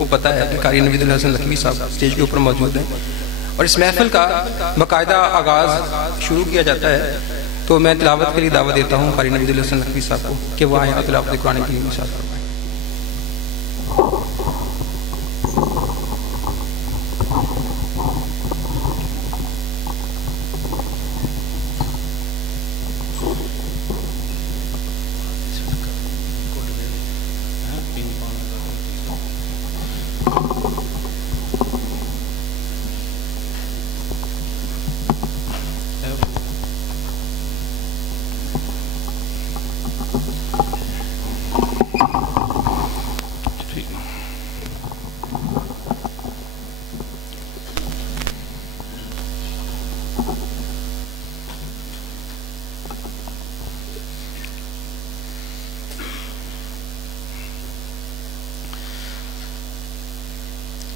को पता है कि कारी नवीदुल हसन लखवी साहब स्टेज के ऊपर मौजूद हैं और इस महफिल का बाकायदा आगाज़ शुरू किया जाता है। तो मैं तिलावत के लिए दावत देता हूँ कारी नवीदुल हसन लखवी साहब को कि वह आए और तिलावत कुरान की इरशाद फरमाएं।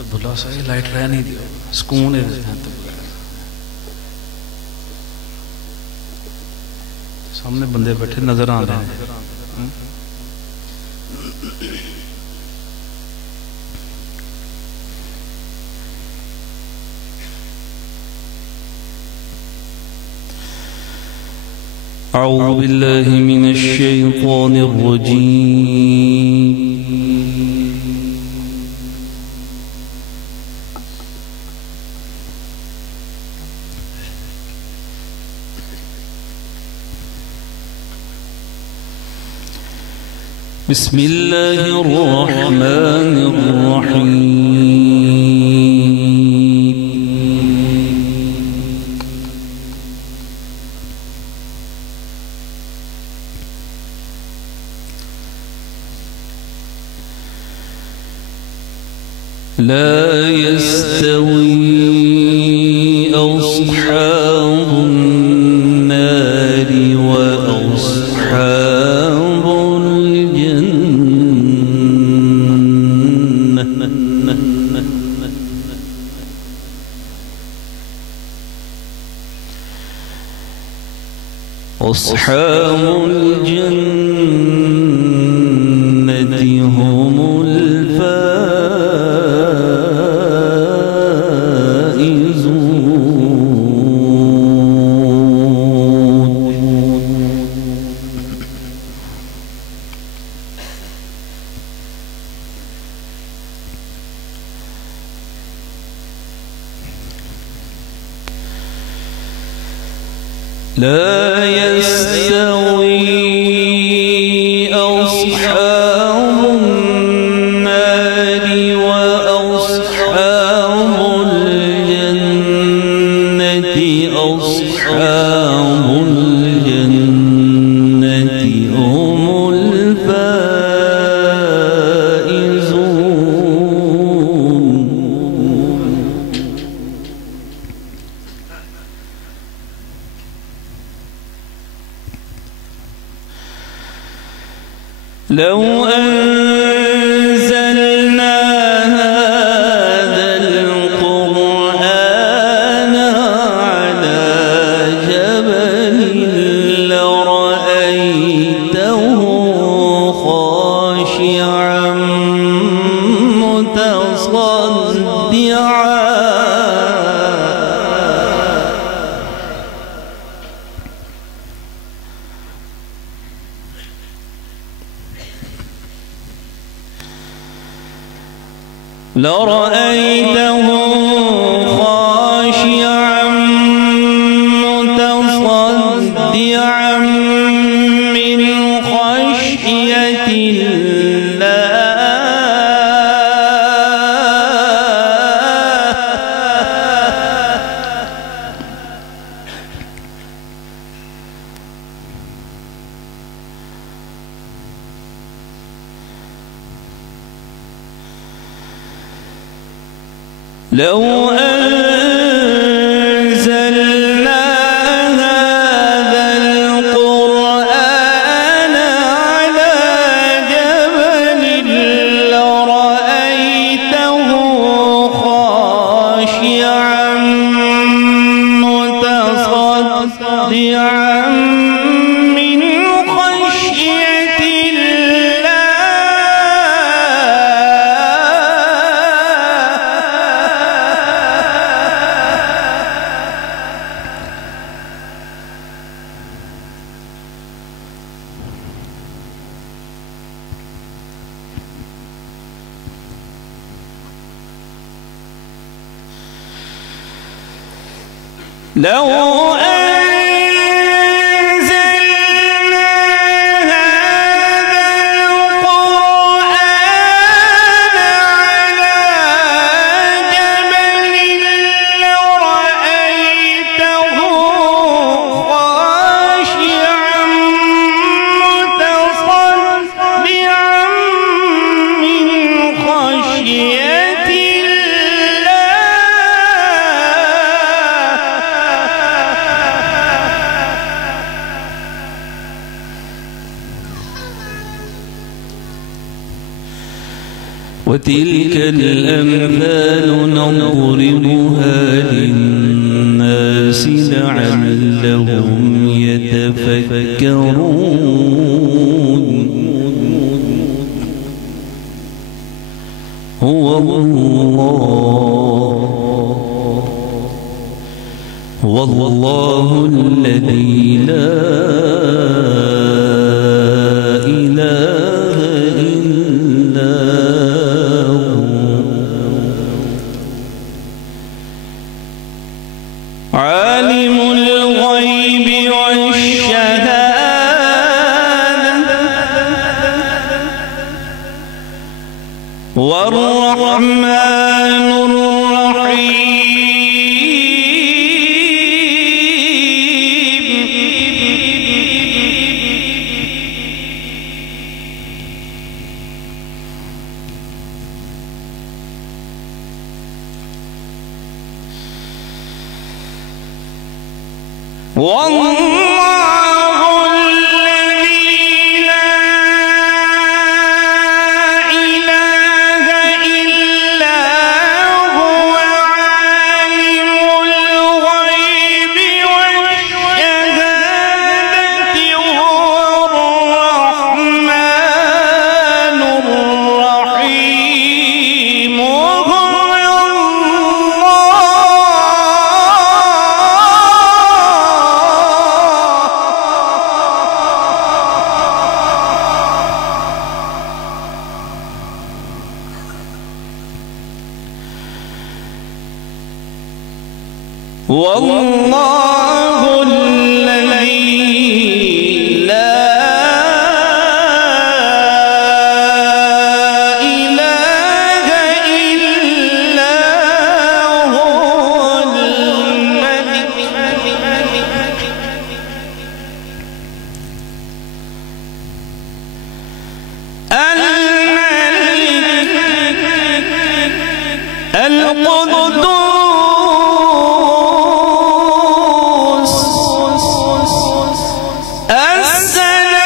अब्दुल्ला साहब लाइट रह नहीं दियो सुकून है सामने बंदे बैठे नजर आ रहे हैं। अऊज़ु बिल्लाहि मिनश शैतानिर रजीम। बिस्मिल्लाहिर रहमानिर रहीम। ला यस्तवी अस्हाबुन नारि व अस्हाबुल अस्हाबुल जन्नति हुमुल لا يستوي أصحاب النار وأصحاب الجنة أصحاب الجنة هم الفائزون. لو أنزلنا هذا القرآن على جبل لرأيته خاشعا متصدعا لرأيته خاشعا متصدعا من خشية الله. لو أنزلنا هذا القرآن على جبل لرأيته خاشعا متصدعا من خشية الله. وتلك الأمثال نضربها للناس لعلهم يتفكرون. هو الله الذي لا عالم الغيب والشهادة والرحمن والله الذي لا إله إلا هو عالم الغيب والشهادة هو الرحمن الرحيم. والله الذي لا إله إلا هو الملك القدوس السلام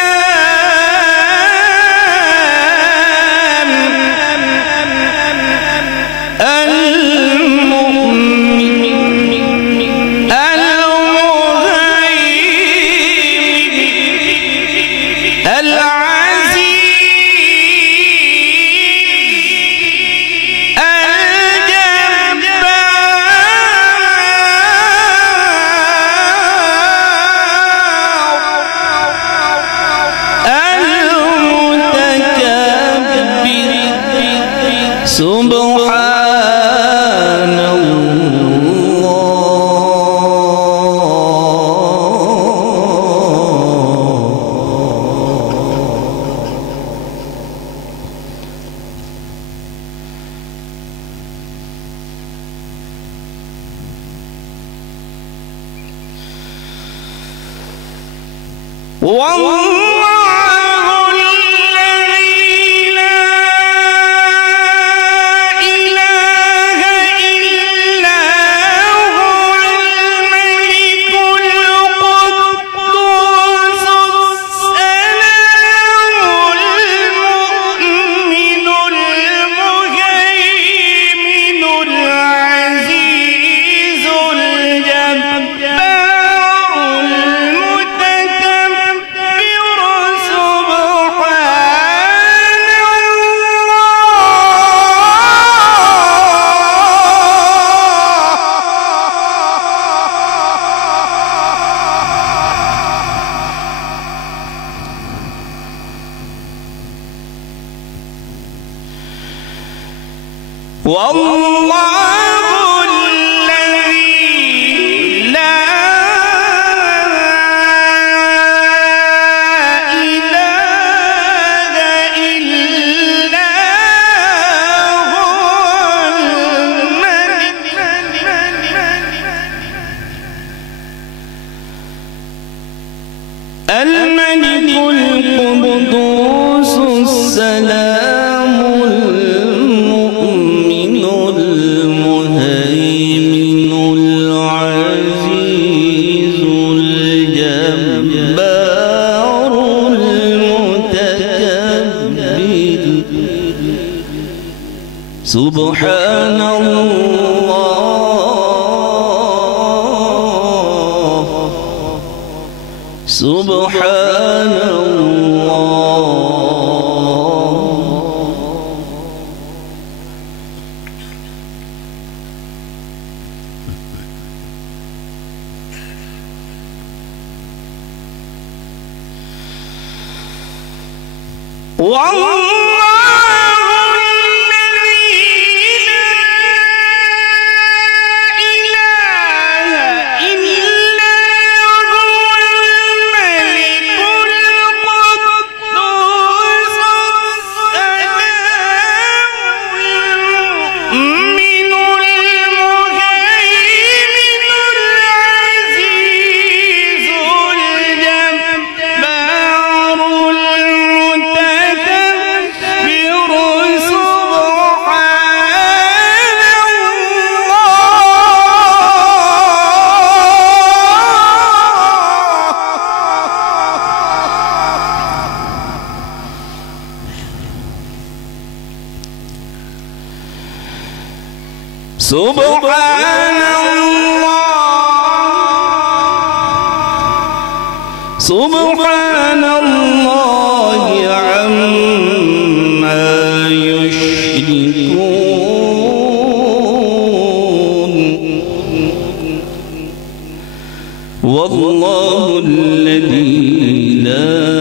المؤمن المهيمن العزيز سبحان الله. والله الذي لا سبحان الله سبحان سبحان الله سبحان الله عما يشركون والله الذي لا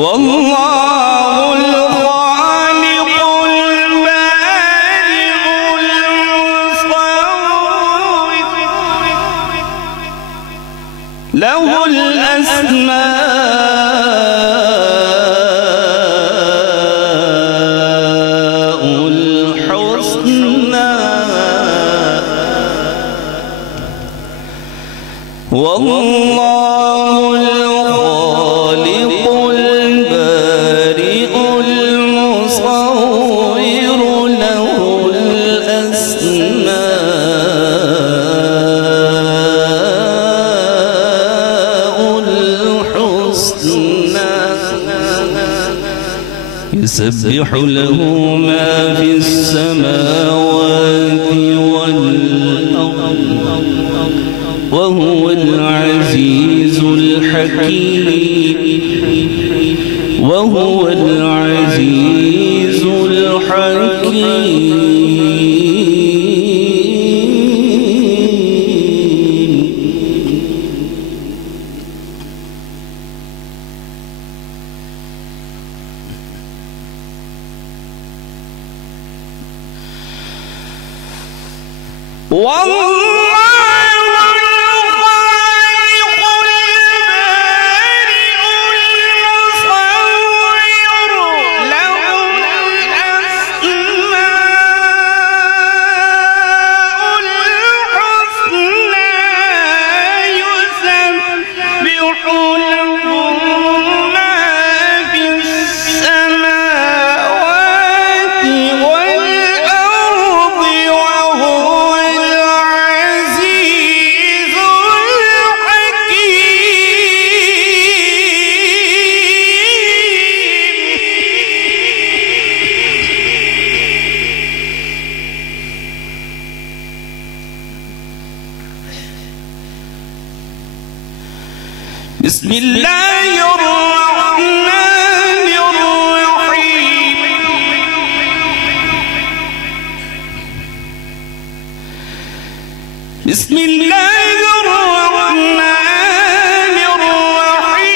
والله الخالق البارئ المصور له الأسماء الحسنى والله الخالق البارئ المصور له الأسماء الحسنى يسبح له ما في السماوات والأرض وهو العزيز الحكيم وهو العزيز الحكيم بسم الله الرحمن الرحيم بسم الله الرحمن الرحيم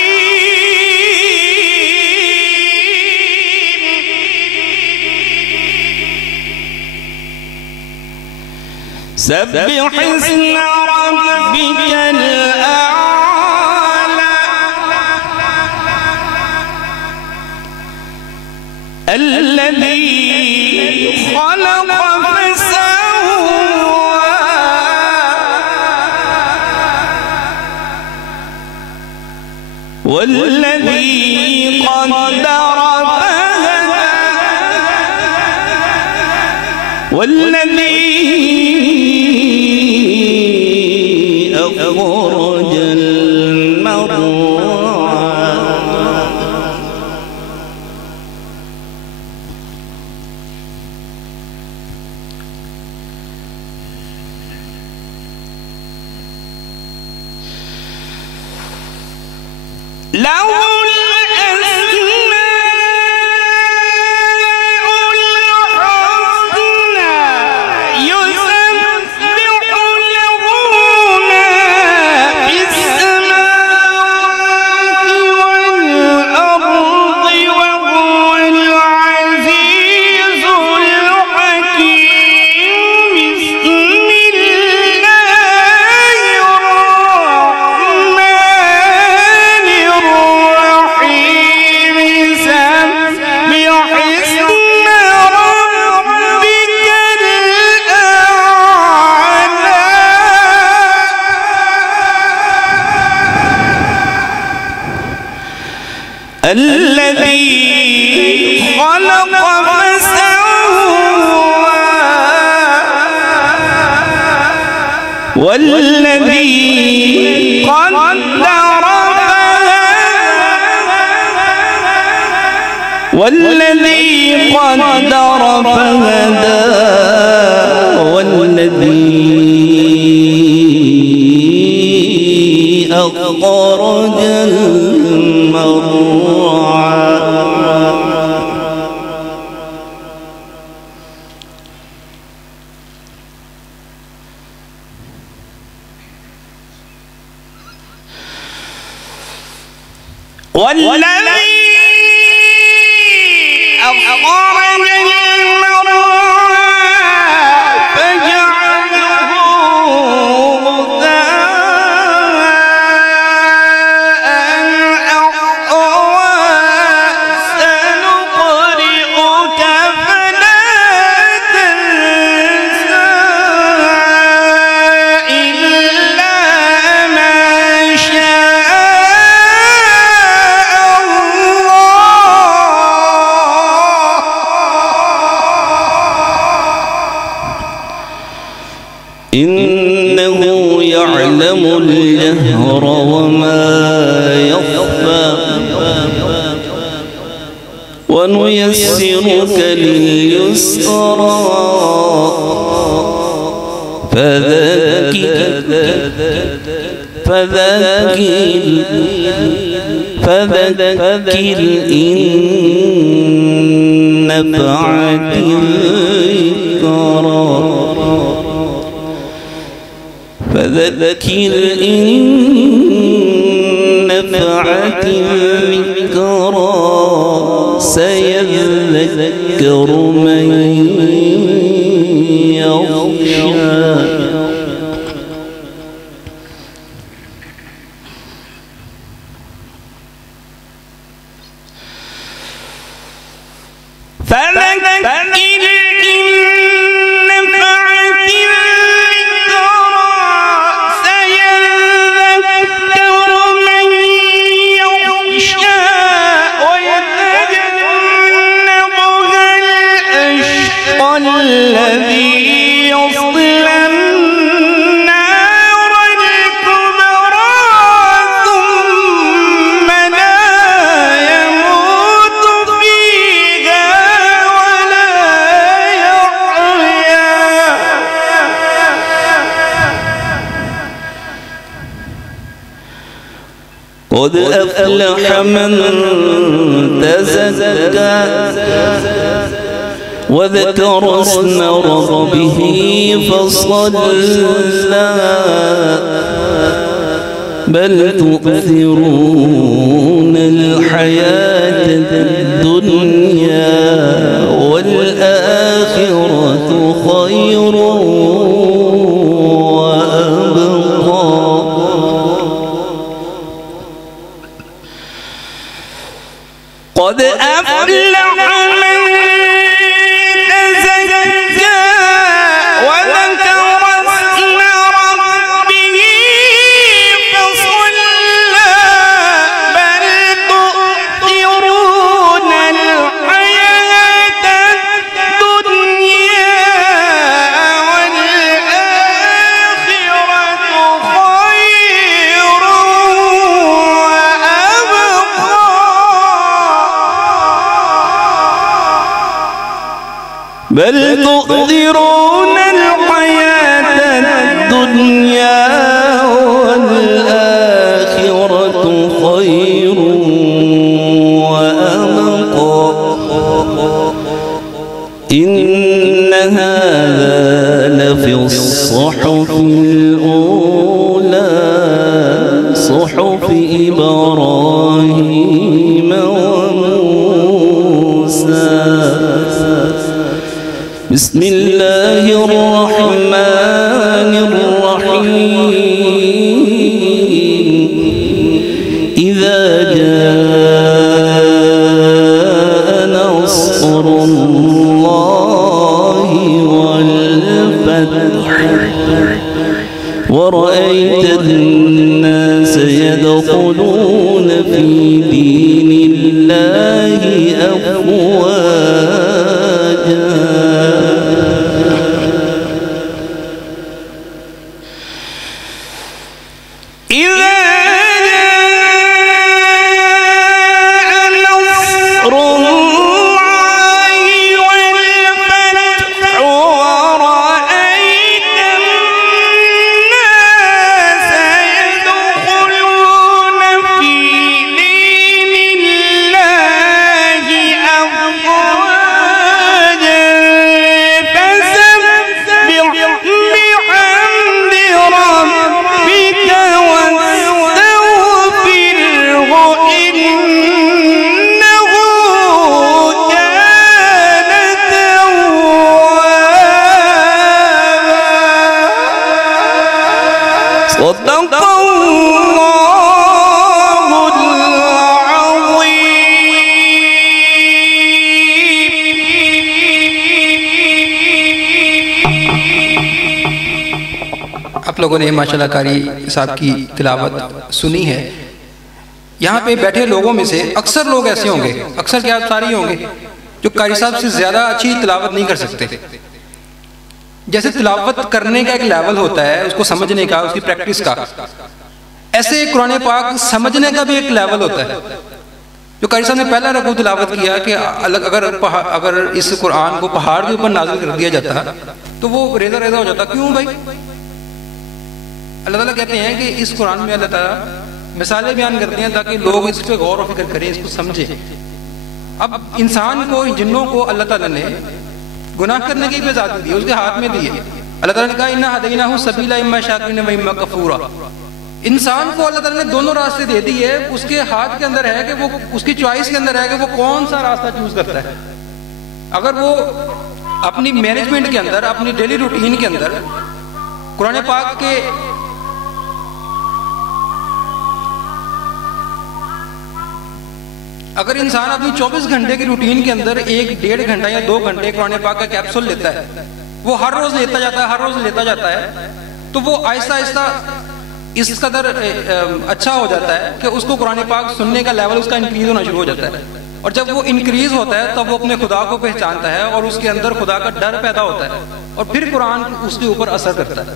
سبح اسم ربك الأعلى الذي خلق فسوى والذي قدر فهدى والذي أخرج المرعى له الذي خلق فسوى والذي قدر فهدى والذي أخرج المرعى والذي أخرج المرعى فجعله غثاء أحوى سنقرئك فلا تنسى إلا ما شاء إنه يعلم الجهر وما يخفى ونيسرك لليسرى فذكر إن نفعت الذكرى فذكر إن نفعت الذكرى سيذكر من يخشى قد أفلح من تزكى وذكر اسم ربه فصلى بل تؤثرون الحياة الدنيا والآخرة خير وأبقى قد أفلح من تزكى وذكر اسم ربه فصلى بل تؤثرون الحياة الدنيا والآخرة خير وأبقى بل تؤثرون الحياة الدنيا والآخرة خير وأبقى إن هذا لفي الصحف الأولى صحف إبراهيم وموسى بسم الله الرحمن الرحيم إذا جاء نصر الله والفتح ورأيت الناس يدخلون في دين الله أفواجا إذا جاء نصر الله والفتح ورأيت الناس يدخلون في دين الله أفواجا فسبح بحمد ربك واستغفره إنه كان توابا صدق الله العظيم। आप लोगों ने माशाल्लाह कारी साहब की तिलावत सुनी है। यहाँ पे बैठे लोगों में से अक्सर लोग ऐसे होंगे, अक्सर क्या सारी होंगे, जो कारी साहब से ज़्यादा अच्छी तिलावत नहीं कर सकते। जैसे तिलावत करने का एक लेवल होता है, उसको समझने का, उसकी प्रैक्टिस का, ऐसे कुरान पाक समझने का भी एक लेवल होता है। जो कारी साहब ने पहला रकू तिलावत किया कि अलग अगर इस कुरान को पहाड़ के ऊपर नाज़िल कर दिया जाता तो वो रेजा रेजा हो जाता। क्यों भाई? अल्लाह ताला कहते हैं कि इस कुरान में अल्लाह ताला मिसालें बयान करते हैं ताकि लोग इस पर गौर और फिक्र करें, इसको समझें। अब इंसान को, जिन्नों को अल्लाह ताला ने गुनाह करने की भी आज़ादी दी, उसके हाथ में दी है। अल्लाह ताला ने कहा इन्ना हदैनाहु सबीला इम्मा शाकिरिन व इम्मा कफूरा। इंसान को अल्लाह ताला ने दोनों रास्ते दे दिए, उसके हाथ के अंदर है कि वो, उसकी चॉइस के अंदर है कि वो कौन सा रास्ता चूज करता है। अगर वो अपनी मैनेजमेंट के अंदर, अपनी डेली रूटीन के अंदर कुरान पाक के अगर इंसान अपनी 24 घंटे की रूटीन के अंदर 1-1.5 घंटा या 2 घंटे कुरान पाक का कैप्सूल लेता है, वो हर रोज लेता जाता है, हर रोज लेता जाता है, तो वो आहिस्ता आहिस्ता इस कदर अच्छा हो जाता है कि उसको कुरान पाक सुनने का लेवल उसका इंक्रीज होना शुरू हो जाता है। और जब वो इंक्रीज होता है तब वो अपने खुदा को पहचानता है और उसके अंदर खुदा का डर पैदा होता है और फिर कुरान उसके ऊपर असर करता है।